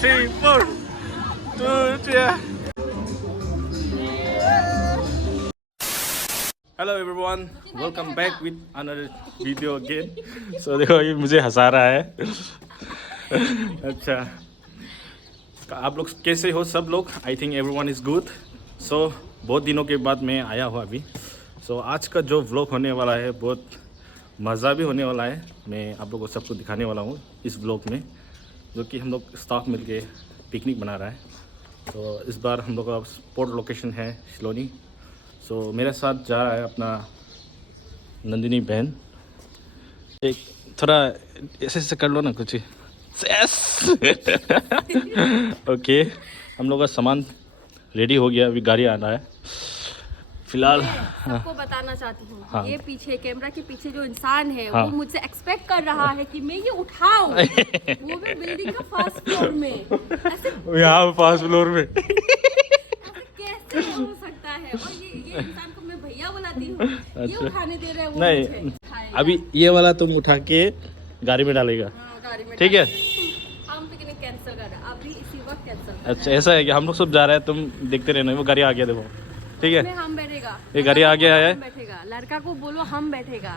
3, 4, 2, 3. Hello everyone, welcome back with another video again. So देखो ये मुझे हंसा रहा है। अच्छा, आप लोग कैसे हो सब लोग? I think everyone is good. So बहुत दिनों के बाद मैं आया हूँ अभी। सो आज का जो व्लॉग होने वाला है बहुत मज़ा भी होने वाला है। मैं आप लोगों को सबको दिखाने वाला हूँ इस व्लॉग में, जो कि हम लोग स्टाफ मिलके पिकनिक बना रहा है। तो इस बार हम लोग का स्पॉट लोकेशन है शिलोनी। सो मेरे साथ जा रहा है अपना नंदिनी बहन। एक थोड़ा ऐसे ऐसे कर लो ना कुछ। यस। ओके, हम लोग का सामान रेडी हो गया, अभी गाड़ी आना है फिलहाल। सबको बताना चाहती हूँ, हाँ। ये पीछे कैमरा के पीछे जो इंसान है हाँ। वो मुझसे एक्सपेक्ट कर रहा है कि मैं ये उठाऊं, वो भी बिल्डिंग का फर्स्ट फ्लोर में। ऐसे यहाँ फर्स्ट फ्लोर में। कैसे हो सकता है? और ये इंसान को मैं भैया बुलाती हूँ, ये अच्छा। उठाने दे रहे हैं वो नहीं, मुझे। अभी ये वाला तुम उठा के गाड़ी में डालेगा। हाँ, गाड़ी में ठीक है। हम पिकनिक कैंसिल कर रहे हैं अभी, इसी वक्त कैंसिल कर अच्छा ऐसा है कि हम लोग सब जा रहे हैं, तुम देखते रहना। वो गाड़ी आ गया देखो। ठीक है, हम बैठेगा, ये गाड़ी आ गया है। हम बैठेगा, लड़का को बोलो हम बैठेगा।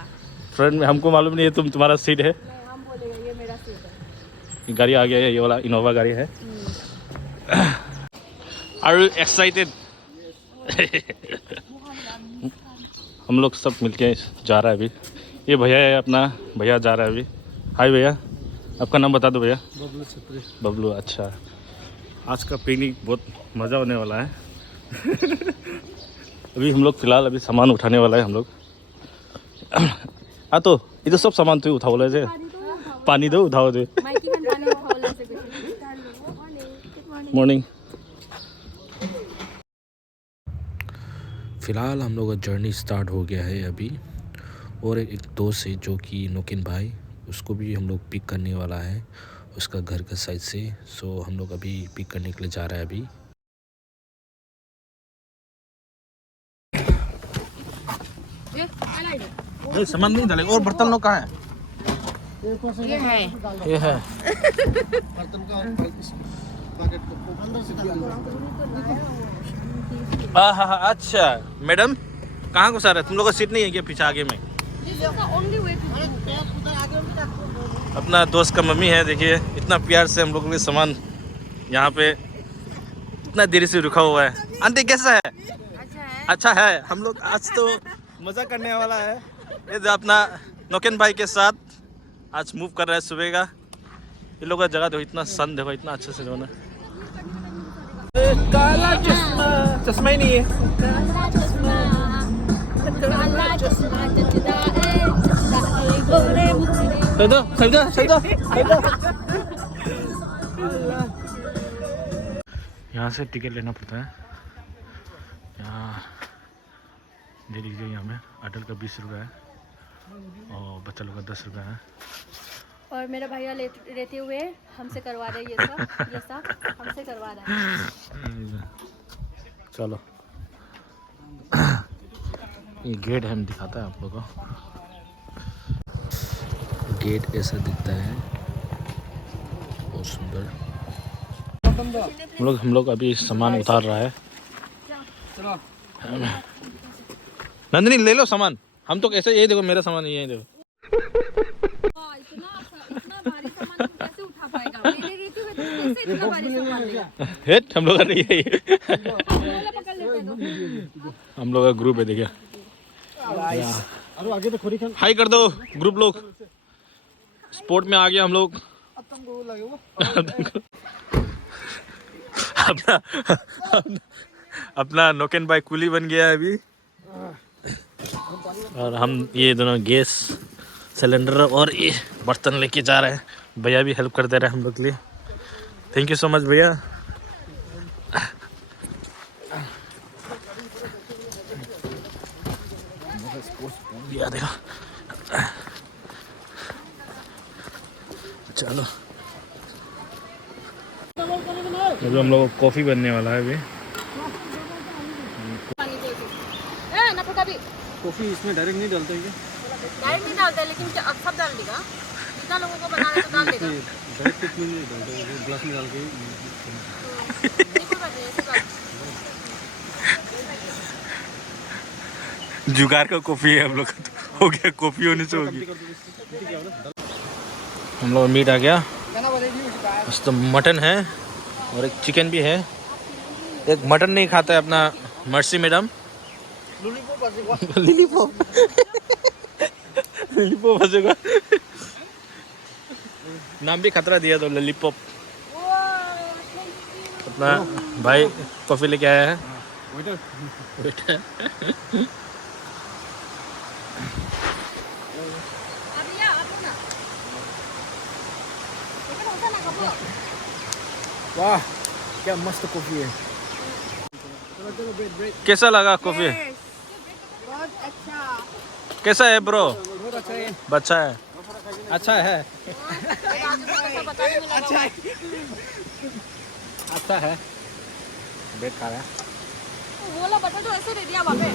फ्रंट में हमको मालूम नहीं है, तुम्हारा सीट है। नहीं, हम बोलेगा ये मेरा सीट है। ये गाड़ी आ गया है, ये वाला इनोवा गाड़ी है। Are you excited? हम लोग सब मिलके जा रहा है अभी। ये भैया है, अपना भैया जा रहा है अभी। हाय भैया, आपका नाम बता दो भैया। बबलू छतरी। बबलू। अच्छा, आज का पिकनिक बहुत मज़ा होने वाला है। अभी हम लोग फिलहाल अभी सामान उठाने वाला है हम लोग। तो ये तो सब सामान तू उठाओ ले, पानी दो उठाओ दे। मॉर्निंग। फ़िलहाल हम लोग का जर्नी स्टार्ट हो गया है अभी, और एक दोस्त है जो कि नोकिन भाई, उसको भी हम लोग पिक करने वाला है उसका घर का साइड से। सो हम लोग अभी पिक करने के लिए जा रहा है अभी। नहीं, सामान नहीं डालेगा। और बर्तन लोग कहाँ है? ये है। बर्तन का बकेट को अंदर से हाँ, अच्छा मैडम, कहाँ घुसा रहे? तुम लोग का सीट नहीं है क्या पीछे आगे में? अपना दोस्त का मम्मी है, देखिए इतना प्यार से हम लोग के लिए सामान यहाँ पे इतना देरी से रुका हुआ है। आंटी कैसा है? अच्छा है। हम लोग आज तो मज़ा करने वाला है। ये जो अपना नोकिन भाई के साथ आज मूव कर रहा है सुबह का। ये लोग का जगह देखो, इतना सन देखो, इतना अच्छे से जो ना। काला चश्मा, चश्मा ही नहीं है। यहाँ से टिकट लेना पड़ता है। यहाँ दे दीजिए, यहाँ में अडल्ट का 20 रुपये है और बच्चा लोग का 10 रुपये है। और मेरा भैया लेते हुए हमसे करवा रहा है, ये सब हमसे करवा रहा है। चलो, ये गेट है, हम दिखाता है आप लोगों को। गेट ऐसा दिखता है, बहुत सुंदर। हम लोग अभी सामान उतार रहा है। नंदिनी ले लो सामान। हम तो ऐसे, यही देखो मेरा सामान, यही देखो। इतना भारी सामान तुम कैसे उठा पाएगा? मैंने रहती हुई तुम कैसे इतना भारी सामान लेगा? हेट, हम लोग का नहीं है ये। पकड़ लेते तो। हम लोग का ग्रुप है, देखिए। अरे आगे तो खोरी खान हाई कर दो ग्रुप लोग। स्पोर्ट में आ गया हम लोग। अब तुमको लगे वो अपना नोकिन भाई कूली बन गया है अभी। और हम ये दोनों गैस सिलेंडर और ये बर्तन लेके जा रहे हैं। भैया भी हेल्प कर दे रहे हैं हम लोग के लिए। थैंक यू सो मच भैया। देखो, चलो अभी हम लोग को कॉफ़ी बनने वाला है अभी। कॉफी इसमें डायरेक्ट नहीं डालते हैं क्या? डायरेक्ट नहीं डालते, लेकिन सब डाल देगा। जितना लोगों को बनाना है तो डाल देना। डायरेक्ट क्यों नहीं डालते हो? ग्लास में डाल के बिल्कुल बात है, ऐसे बात। जुगाड़ का कॉफी है हम लोग का, तो हो गया कॉफी होने से होगी। हम लोग मीट आ गया, तो मटन है और एक चिकन भी है। एक मटन नहीं खाता है अपना मर्सी मैडम। लिलीपॉप लिलीपॉप बजेगा, नाम भी खतरा दिया तो ललीपॉप। अपना भाई कॉफी लेके आया है। वेटर वाह क्या मस्त कॉफी है। चलो चलो ब्रेक ब्रेक। कैसा लगा कॉफी? बहुत अच्छा। कैसा है ब्रो? बहुत अच्छा है। अच्छा है, अच्छा है, अच्छा है। अच्छा है। ब्रेड खा रहा है। वो वाला बटन तो ऐसे दे दिया वहाँ पे।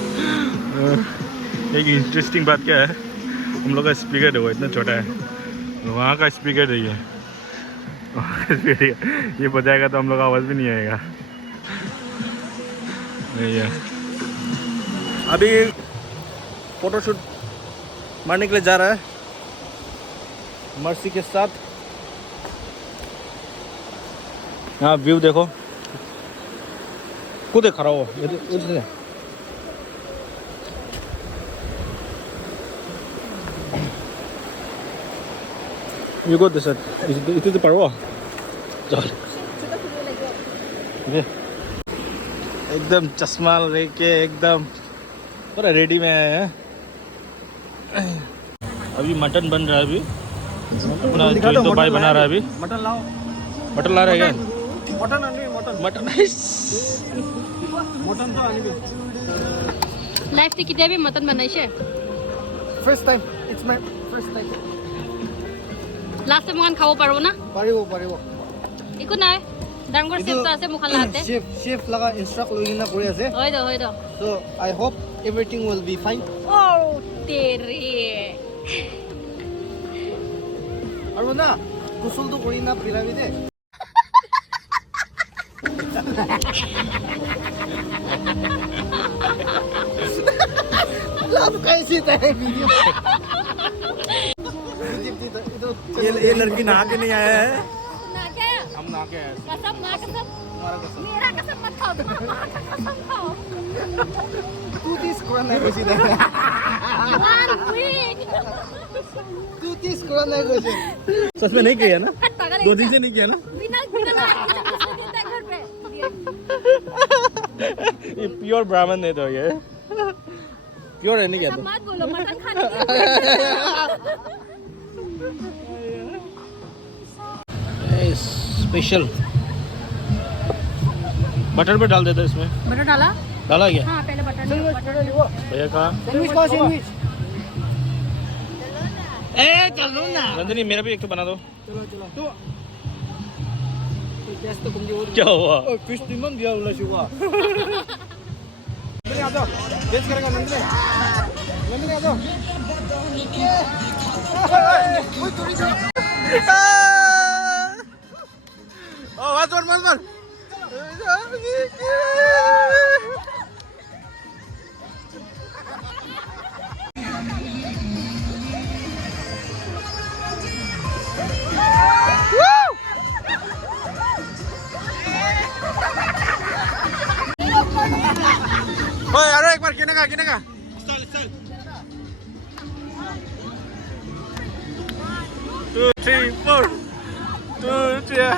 एक इंटरेस्टिंग बात क्या है, हम लोग का स्पीकर देखो इतना छोटा है, वहाँ का स्पीकर देखिए, ये बजाएगा तो हम लोग का आवाज़ भी नहीं आएगा। नहीं है। अभी फोटोशूट मारने के लिए जा रहा है मर्सी के साथ। यहाँ व्यू देखो, खुद खड़ा हो इधर। You got this. Itu tu parwa. चल। एकदम चश्मा लेके एकदम पूरा रेडी में आया है। अभी मटन बन रहा है, अभी अपना जो भाई बना रहा है अभी। मटन लाओ। मटन ला रहा है क्या? मटन आनी मटन मटन मटन तो आनी लाइफ थे किती भी मटन बनाइছে? First time it's my first time. Last time मान खाओ पारो ना? পাৰিব পাৰিব। একো নাই, ডাঙৰ চেফ তো আছে মুখা লাতে। शेफ लगा इंस्ट्रक्ट লৈ কিনা কৰি আছে। হয় দো। So I hope everything will be fine. ও তেরে। আৰু না কুশলটো কৰি না পিৰাবি দে। लाभ कैसी तेरे वीडियो। ये लड़की नहा के नहीं आया है। ना क्या? हम नहा के आए। कसम ना कसम। मेरा कसम मत खाओ, तुम्हारा माँ का कसम खाओ। तू తీసుకురా ना कुछ दे। One week। तू తీసుకురా ना कुछ। सच में नहीं किया ना? हट पागल है 2 दिन से नहीं किया ना? बिना लाइट के पैसे देता है घर पे। ये प्योर ब्राह्मण है तो ये प्योर है नहीं क्या? सब मत बोलो, मटन खाने के स्पेशल बटर पे डाल देता इसमें। बटर डाला? डाला क्या? हाँ पहले बटर भैया कहा? सैंडविच का सैंडविच। ए चलो ना नंदिनी, मेरा भी एक तो बना दो। चलो तो गैस तो कमजोर। क्या हुआ? फिश तिमन दिया उला शुगा। नंदिनी आ जाओ, गैस करेगा नंदिनी। नंदिनी आ जाओ। ओए थोड़ी सी। ओ मत ओए अरे एक बार गिनेगा 2 3 4 2 3।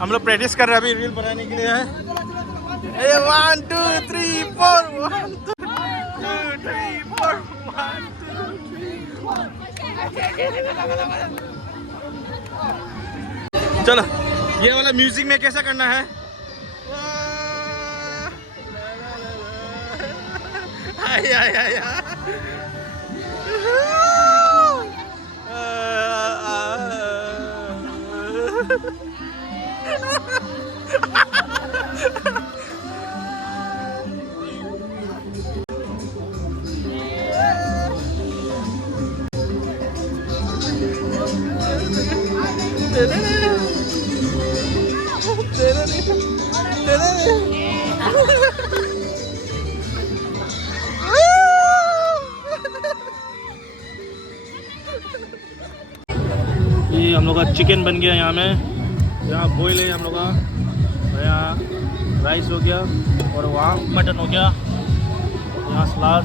हम लोग प्रैक्टिस कर रहे हैं अभी रील बनाने के लिए है। 1 2 3 4 1 2 3 4 1 2 चलो ये वाला म्यूजिक में कैसा करना है? आय आय आय ये हम लोग का चिकन बन गया यहाँ में, यहाँ बॉयल है हम लोग का, यहाँ राइस हो गया और वहाँ मटन हो गया, यहाँ सलाद,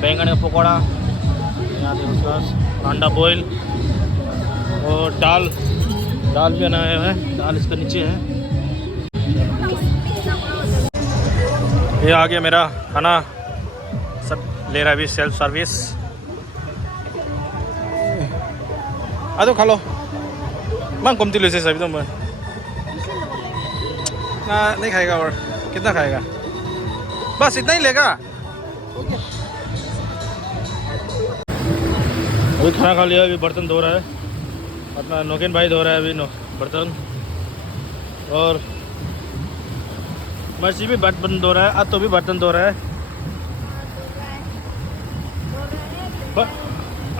बैंगन का पकौड़ा, यहाँ देखो सलाद, अंडा बॉयल और दाल भी बनाया हुआ है, दाल इसका नीचे है। ये आ गया मेरा खाना, सब ले रहा है अभी, सेल्फ सर्विस। आ तो खा लो, मैं कमती लो से सभी तो मैं ना नहीं खाएगा, और कितना खाएगा, बस इतना ही लेगा। अभी खाना खा लिया, अभी बर्तन धो रहा है अपना नौकिन भाई, धो रहा है अभी बर्तन, और मर्सी भी बर्तन धो रहा है, अब तो भी बर्तन धो रहा है।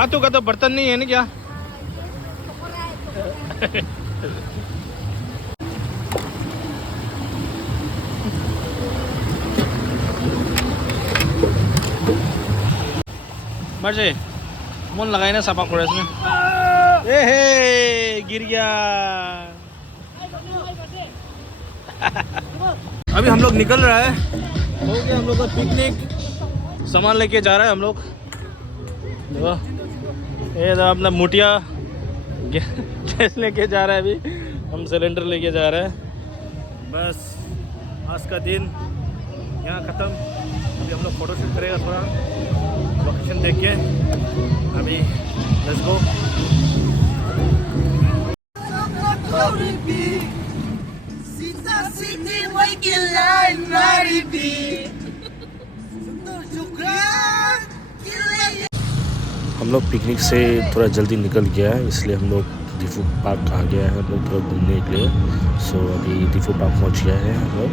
अतु का तो बर्तन नहीं है ना क्या? मर्सी मन लगाए ना सफा करे इसमें, हे गिर गया। अभी हम लोग निकल रहा है, हो गया हम लोग का पिकनिक, सामान लेके जा रहा है हम लोग। देखो ये तो अपना मुटिया गैस लेके जा रहा है, अभी हम सिलेंडर लेके जा रहे हैं। बस आज का दिन यहाँ ख़त्म। अभी हम लोग फोटो शूट करेगा, थोड़ा लोकेशन देख के, अभी लेट्स गो। हम लोग पिकनिक से थोड़ा जल्दी निकल गया है, इसलिए हम लोग दीफू पार्क आ गया है हम लोग थोड़ा घूमने के लिए। सो अभी दीफू पार्क पहुंच गया है हम लोग।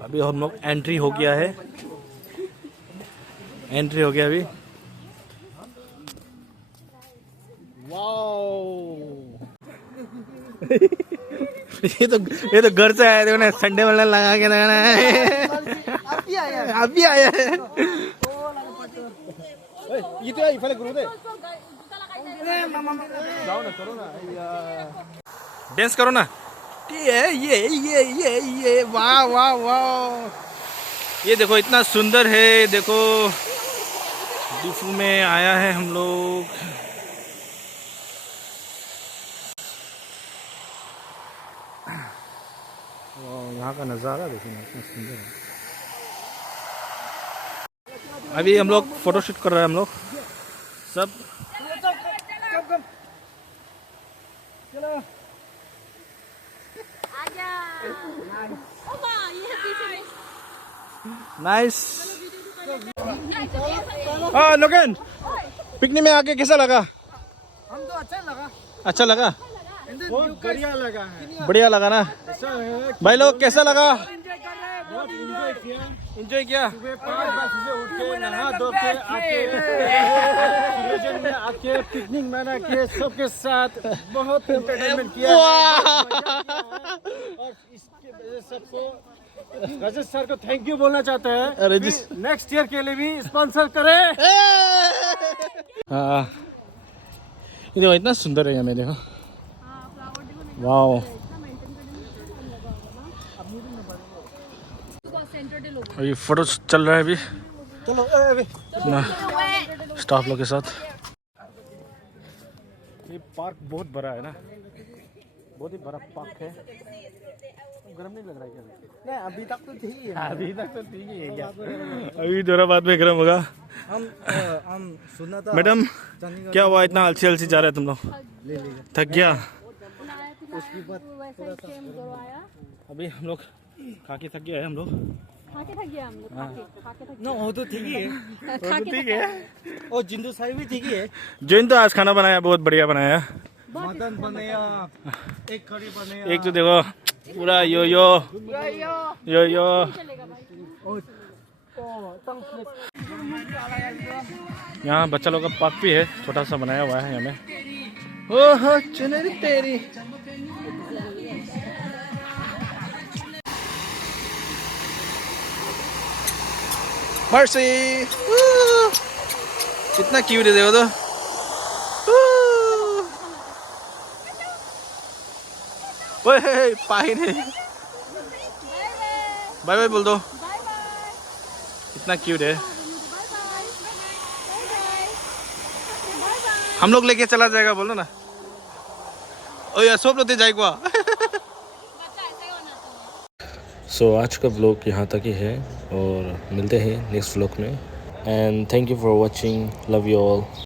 अभी हम लोग एंट्री हो गया है, एंट्री हो गया अभी। ये तो घर से आए थे, संडे वाला लगा के लगाना है। अभी आया है। ये तो इफाले करो दे, जाओ ना, करो ना, डांस करो ना। ये वाह वाह वाह, ये देखो इतना सुंदर है, देखो दीफू में आया है हम लोग। यहाँ का नज़ारा देखो ना, इतना सुंदर है। अभी हम लोग फोटो शूट कर रहे हैं हम लोग सब। नाइस। हाँ लोगन, पिकनिक में आके कैसा लगा? हम तो अच्छा लगा, बहुत बढ़िया लगा है। बढ़िया लगा ना भाई लोग? कैसा लगा? बहुत एंजॉय किया। सुबह 5 बजे उठ के नहा धो के आके पिकनिक मना के सबके साथ बहुत एंटरटेनमेंट किया। और इसके वजह सबको रजत सर को थैंक यू बोलना चाहते हैं। नेक्स्ट ईयर के लिए भी स्पॉन्सर करें। हाँ ये देखो इतना सुंदर है यहाँ, देखो वाओ। अभी फोटो चल रहा है अभी, चलो अभी ना स्टाफ लोग के साथ। ये पार्क बहुत बड़ा है ना, बहुत ही बड़ा पार्क है। गर्म नहीं लग रहा है क्या? नहीं अभी तक तो ठीक है, अभी तक तो ठीक ही है क्या? अभी थोड़ा बाद में गर्म होगा। हम सुना था मैडम क्या हुआ, इतना अलसी अलसी जा रहे हैं तुम लोग? थक गया? उसके बाद अभी हम लोग खा के थक गया है हम लोग। ना वो तो ठीक ही है, ठीक है। और जिंदू साहिब भी ठीक ही है। जोइन तो आज खाना बनाया, बहुत बढ़िया बनाया। मटन बनाया, एक कड़ी बनाया। एक तो देखो पूरा यो यो यो यो। यहाँ बच्चा लोग का पार्क भी है, छोटा सा बनाया हुआ है यहाँ में। ओह चुनरी तेरी। मर्सी कितना क्यूट है देखो तो। ओए पाही ने बाय बाय बोल दो। कितना क्यूट है। हम लोग लेके चला जाएगा बोलो ना। ओ यार सब लोग जाएगा। सो आज का व्लॉग यहाँ तक ही है और मिलते हैं नेक्स्ट व्लॉग में। And thank you for watching, love you all.